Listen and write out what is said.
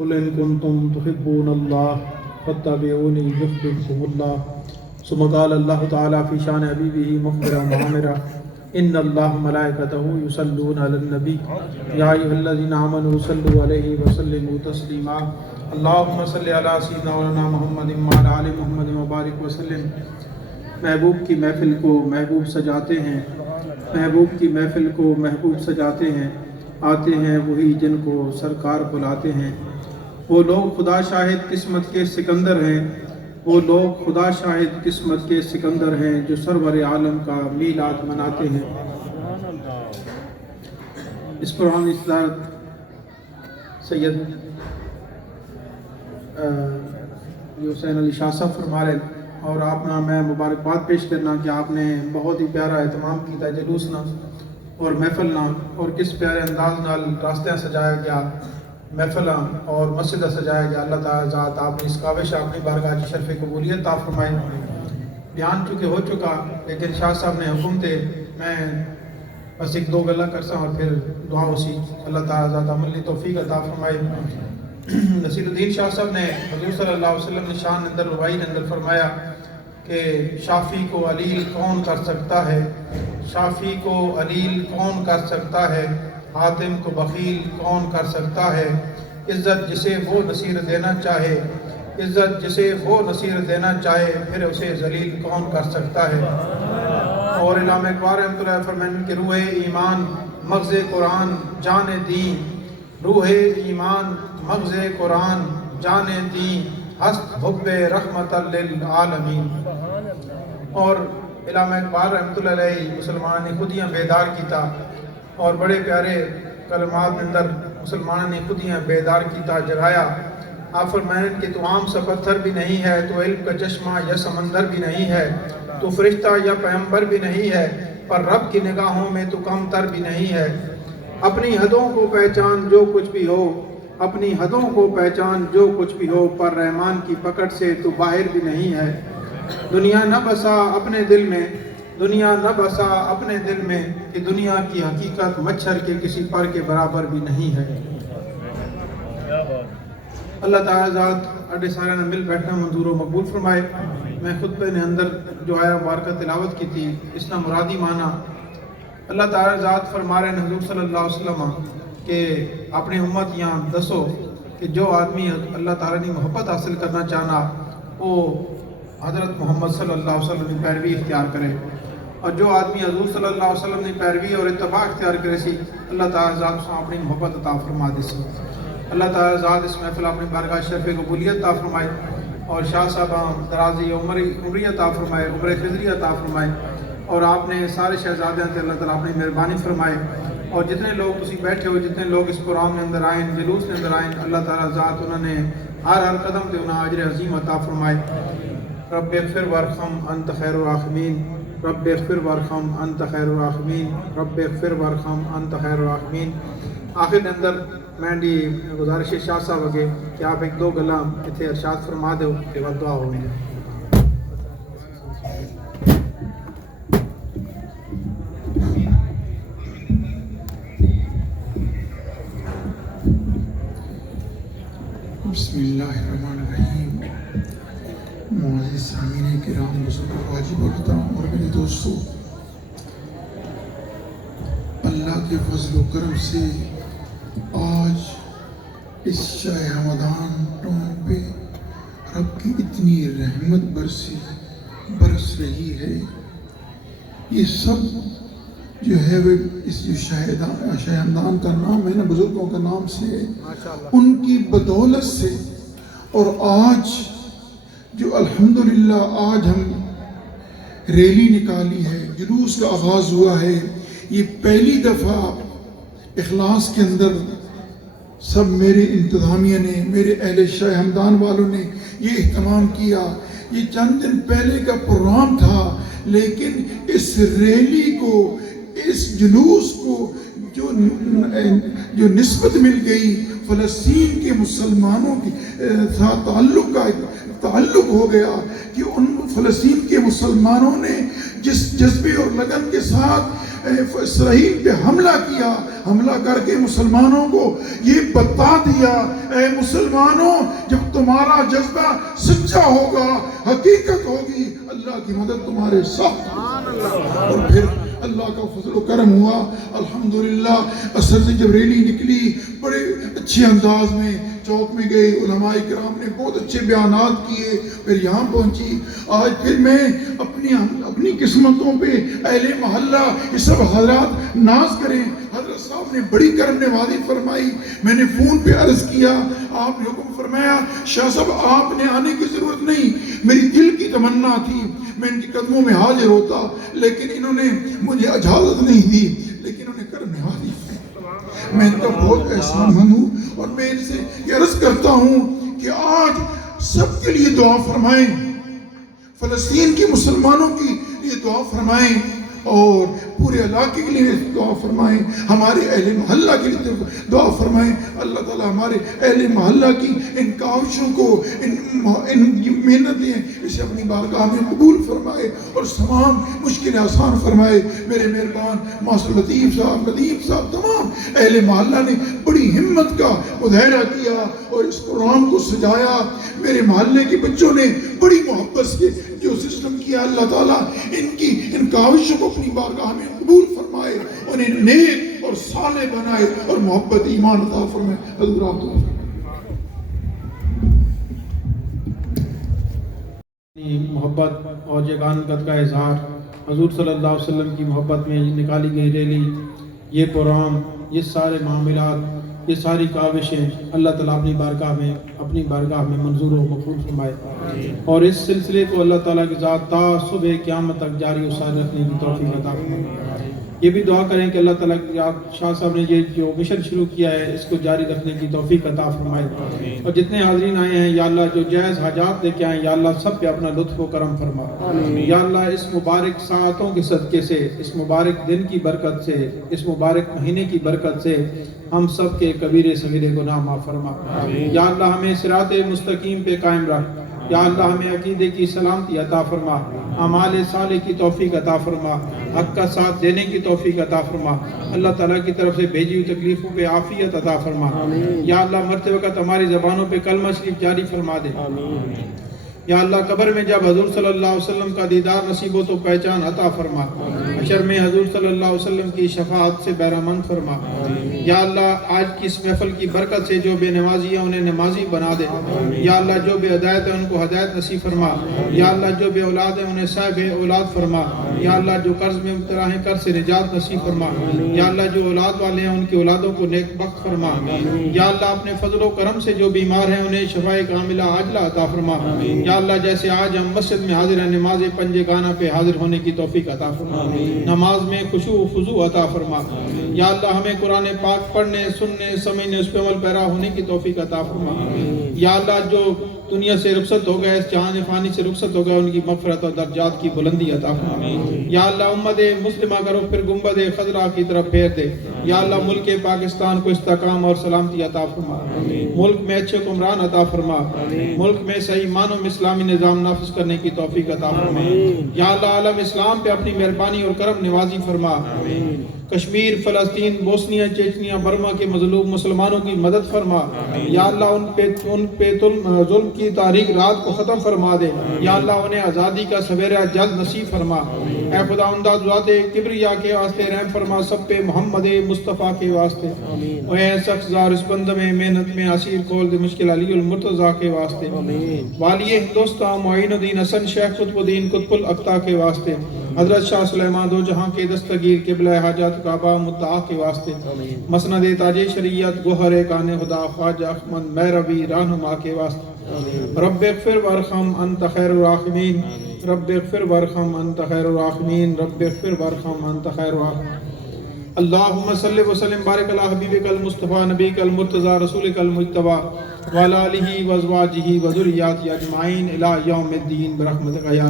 قل إن كنتم تحبون الله فاتبعوني يحببكم الله. ثم قال الله تعالى في شان حبيبه مخبرا وعامرا إن الله ملائكته يصلون على النبي يا أيها الذين آمنوا صلوا عليه وسلموا تسليما. اللهم صل على سيدنا مولانا محمد وعلى آل محمد وبارک وسلم. محبوب کی محفل کو محبوب سجاتے ہیں، محبوب کی محفل کو محبوب سجاتے ہیں، آتے ہیں وہی جن کو سرکار بلاتے ہیں. وہ لوگ خدا شاہد قسمت کے سکندر ہیں، وہ لوگ خدا شاہد قسمت کے سکندر ہیں جو سرور عالم کا میلاد مناتے ہیں. اس پروگرام کی صدارت سید حسین علی شاہ صاحب فرما رہے ہیں، اور آپ نے میں مبارکباد پیش کرنا کہ آپ نے بہت ہی پیارا اہتمام کیتا جلوس نہ اور محفل نہ، اور کس پیارے انداز نال راستہ سجایا گیا، محفل اور مسجد سجایا گیا. اللہ تعالیٰ ذات آپ نے اس کاوش اپنی بارگاہ کی شرف قبولیت عطا فرمائے. بیان چونکہ ہو چکا لیکن شاہ صاحب نے حکم تھے میں بس ایک دو گلا کرسا اور پھر دعا اسی. اللہ تعالیٰ ذات عملی توفیق عطا فرمائے. نصیر الدین شاہ صاحب نے حضور صلی اللہ علیہ وسلم نے شان اندر روائی اندر فرمایا کہ شافی کو علیل کون کر سکتا ہے، شافی کو علیل کون کر سکتا ہے، حاتم کو بخیل کون کر سکتا ہے. عزت جسے وہ نصیر دینا چاہے، عزت جسے وہ نصیر دینا چاہے، پھر اسے ذلیل کون کر سکتا ہے. اور علامہ اقبال رحمۃ اللہ فرمائیں کہ روح ایمان مغز قرآن جان دین، روح ایمان مغز قرآن جان دین، ہست حب رحمت للعالمین. اور علامہ اقبال رحمۃ اللہ علیہ مسلمان نے خودیاں بیدار کیتا اور بڑے پیارے کلمات اندر مسلمانوں نے خودیاں بیدار کیتا جگایا. آپ فرمائیں کہ تو عام سا پتھر بھی نہیں ہے، تو علم کا چشمہ یا سمندر بھی نہیں ہے، تو فرشتہ یا پیغمبر بھی نہیں ہے، پر رب کی نگاہوں میں تو کم تر بھی نہیں ہے. اپنی حدوں کو پہچان جو کچھ بھی ہو، اپنی حدوں کو پہچان جو کچھ بھی ہو، پر رحمان کی پکڑ سے تو باہر بھی نہیں ہے. دنیا نہ بسا اپنے دل میں، دنیا نہ بسا اپنے دل میں، کہ دنیا کی حقیقت مچھر کے کسی پر کے برابر بھی نہیں ہے. اللہ تعالیٰ ذات اڈے سارے نے مل بیٹھنا منظور و مقبول فرمائے. میں خطبے نے اندر جو آیا مبارکہ تلاوت کی تھی اس نے مرادی مانا. اللہ تعالیٰ ذات فرما رہے ہیں حضور صلی اللہ علیہ وسلم کہ اپنے امت یہاں دسو کہ جو آدمی اللہ تعالیٰ نے محبت حاصل کرنا چاہنا وہ حضرت محمد صلی اللہ علیہ وسلم کی پیروی اختیار کرے، اور جو آدمی حضور صلی اللہ علیہ وسلم کی پیروی اور اتباع اختیار کرے سی اللہ تعالیٰ ذات سے اپنی محبت عطا فرما دے سی. اللہ تعالیٰ ذات اس محفل اپنی بارگاہ شرف قبولیت عطا فرمائے، اور شاہ صاحب درازی عمری عطا فرمائے، عمر خضری عطا فرمائے. اور آپ نے سارے شہزادیاں سے اللہ تعالیٰ اپنی مہربانی فرمائے. اور جتنے لوگ تسی بیٹھے ہو، جتنے لوگ اس پروگرام کے اندر آئیں، جلوس کے اندر آئیں، اللہ تعالیٰ ذات انہوں نے ہر قدم پہ انہیں اجر عظیم عطا فرمائے. رب اغفر وارحم انت خیر الراحمین، رب اغفر وارحم انت خیر الراحمین، رب اغفر وارحم انت خیر الراحمین. آخر کے اندر میں دی گزارش شاہ صاحب اگے کہ آپ ایک دو گلاں اتنے ارشاد فرما دو کہ بعد دعا ہوگی. بسم اللہ الرحمن الرحیم. معزز سامعین کرام، بزرگ واجب محترم اور میرے دوستو، اللہ کے فضل و کرم سے آج اس شاہ رمضان ٹون پہ رب کی اتنی رحمت برس رہی ہے. یہ سب جو ہے وہ اس جو شاہدان کا نام ہے نا، بزرگوں کا نام سے ہے، ان کی بدولت سے. اور آج جو الحمدللہ آج ہم ریلی نکالی ہے، جلوس کا آغاز ہوا ہے، یہ پہلی دفعہ اخلاص کے اندر سب میرے انتظامیہ نے، میرے اہل شاہ ہمدان والوں نے یہ اہتمام کیا. یہ چند دن پہلے کا پروگرام تھا، لیکن اس ریلی کو، اس جلوس کو جو نسبت مل گئی فلسطین کے مسلمانوں کے ساتھ تعلق ہو گیا کہ ان فلسطین کے مسلمانوں نے جس جذبے اور لگن کے ساتھ اسرائیل پہ حملہ کیا، حملہ کر کے مسلمانوں کو یہ بتا دیا اے مسلمانوں جب تمہارا جذبہ سچا ہوگا، حقیقت ہوگی، اللہ کی مدد تمہارے ساتھ ہوگی۔ اور پھر اللہ کا فضل و کرم ہوا، الحمدللہ اثر سے جب ریلی نکلی بڑے اچھے انداز میں چوک میں گئے، علماء کرام نے بہت اچھے بیانات کیے، پھر یہاں پہنچی۔ آج پھر میں اپنی قسمتوں پہ اہل محلہ یہ سب حضرات ناز کریں۔ حضرت صاحب نے بڑی کرم نوازی فرمائی، میں نے فون پہ عرض کیا، آپ نے حکم فرمایا شاہ صاحب آپ نے آنے کی ضرورت نہیں، میری دل کی تمنا تھی میں ان کے قدموں میں حاضر ہوتا، لیکن انہوں نے مجھے اجازت نہیں دی، لیکن انہوں نے کرم نوازی کی۔ میں ان کا بہت احسان مند ہوں، اور میں ان سے یہ عرض کرتا ہوں کہ آج سب کے لیے دعا فرمائیں، فلسطین کے مسلمانوں کی لیے دعا فرمائیں، اور پورے علاقے کے لیے دعا فرمائیں، ہمارے اہل محلہ کے لیے دعا فرمائیں۔ اللہ تعالی ہمارے اہل محلہ کی ان کاوشوں کو، ان محنتیں اسے اپنی بارگاہ میں قبول فرمائے اور تمام مشکلیں آسان فرمائے۔ میرے مہربان ماسٹر لطیف صاحب، ندیم صاحب، تمام اہل محلہ نے بڑی ہمت کا مظاہرہ کیا اور اس پروگرام کو سجایا۔ میرے محلے کے بچوں نے بڑی محبت سے جو سسٹم کیا، اللہ تعالیٰ ان کاوشوں کو اپنی بارگاہ میں قبول فرمائے، انہیں نیک اور صالح بنائے اور محبت ایمان عطا فرمائے۔ حضرات محبت اور یگانگت کا اظہار، حضور صلی اللہ علیہ وسلم کی محبت میں نکالی گئی ریلی، یہ پروگرام، یہ سارے معاملات، یہ ساری کاوشیں اللہ تعالیٰ اپنی بارگاہ میں منظور و مقبول فرمائے، اور اس سلسلے کو اللہ تعالیٰ کی ذات تا صبح قیامت تک جاری و ساری رکھنے کی توفیق عطا فرمائے۔ یہ بھی دعا کریں کہ اللہ تعالیٰ کی شاہ صاحب نے یہ جو مشن شروع کیا ہے اس کو جاری رکھنے کی توفیق عطا فرمائے، اور جتنے حاضرین آئے ہیں یا اللہ جو جائز حاجات لے کے آئیں یا اللہ سب پہ اپنا لطف و کرم فرما۔ یا اللہ اس مبارک ساعتوں کے صدقے سے، اس مبارک دن کی برکت سے، اس مبارک مہینے کی برکت سے ہم سب کے کبیرے صغیرے گناہ معاف فرما۔ یا اللہ ہمیں صراط مستقیم پہ قائم رکھ، یا اللہ ہمیں عقیدے کی سلامتی عطا فرما، اعمال صالح کی توفیق عطا فرما، حق کا ساتھ دینے کی توفیق عطا فرما، اللہ تعالیٰ کی طرف سے بھیجی ہوئی تکلیفوں پہ عافیت عطا فرما۔ یا اللہ مرتے وقت ہماری زبانوں پہ کلمہ شریف جاری فرما دے۔ یا اللہ قبر میں جب حضور صلی اللہ علیہ وسلم کا دیدار نصیب ہو تو پہچان عطا فرما، حشر میں حضور صلی اللہ علیہ وسلم کی شفاعت سے بہرمند فرما۔ یا اللہ آج کی اس محفل کی برکت سے جو بے نمازی ہیں انہیں نمازی بنا دے، یا اللہ جو بے ہدایت ہیں ان کو ہدایت نصیب فرما، یا اللہ جو بے اولاد ہیں انہیں صاحب اولاد فرما، یا اللہ جو قرض میں مبتلا ہیں قرض سے نجات نصیب فرما، یا اللہ جو اولاد والے ہیں ان کی اولادوں کو نیک بخت فرما، یا اللہ اپنے فضل و کرم سے جو بیمار ہیں انہیں شفائے کاملہ عاجلہ عطا فرما۔ یا اللہ جیسے آج ہم مسجد میں حاضر ہیں نماز پنجے گانا پہ حاضر ہونے کی توفیق عطا فرما، نماز میں خشوع و خضوع عطا فرما۔ یا اللہ ہمیں قرآن پاک پڑھنے، سننے، سمجھنے، اس پہ عمل پیرا ہونے کی توفیق عطا فرما۔ یا اللہ جو دنیا سے رخصت ہو گئے، اس جہان فانی سے رخصت ہو گئے، ان کی مغفرت اور درجات کی بلندی عطا فرما۔ یا اللہ امت مسلمہ کا رخ پھر گنبد خضرا کی طرف پھیر دے۔ یا اللہ ملک پاکستان کو استحکام اور سلامتی عطا فرما، ملک میں اچھے حکمران عطا فرما، ملک میں صحیح معنوں میں اسلامی نظام نافذ کرنے کی توفیق عطا فرما۔ یا اللہ عالم اسلام پہ اپنی مہربانی اور کرم نوازی فرما، کشمیر، فلسطین، بوسنیا، چیچنیا، برما کے مظلوم مسلمانوں کی مدد فرما۔ یا اللہ ان پہ ظلم کی تاریخ رات کو ختم فرما دے۔ یا اللہ انہیں آزادی کا سویرا جلد نصیب فرما۔ اے خداوندہ ذات کبریا کے واسطے رحم فرما سب پہ محمد مصطفیٰ کے واسطے، اے سخت زار اس بند میں محنت میں اسیر کھول دے مشکل علی المرتضیٰ کے واسطے، والی ہندوستان معین الدین حسن شیخ قطب الدین قطب الاقطاع کے واسطے، حضرت شاہ سلیمان دو جہاں کے دستگیر قبلہ حاجات کعبہ مدعا کے واسطے، مسند تاج شریعت گوہر کان خدا خواجہ احمد مہروی رہنما کے واسطے، رب اغفر وارحم انت خیر الراحمین، رب اغفر وارحم انت خیر الراحمین، رب اغفر وارحم انت خیر الراحمین۔ اللہم صلی وسلم بارک علی حبیبک المصطفیٰ نبیک المرتضیٰ رسولک المجتبیٰ وعلی آلہ وازواجہ وذریاتہ اجمعین الی یوم الدین برحمتک یا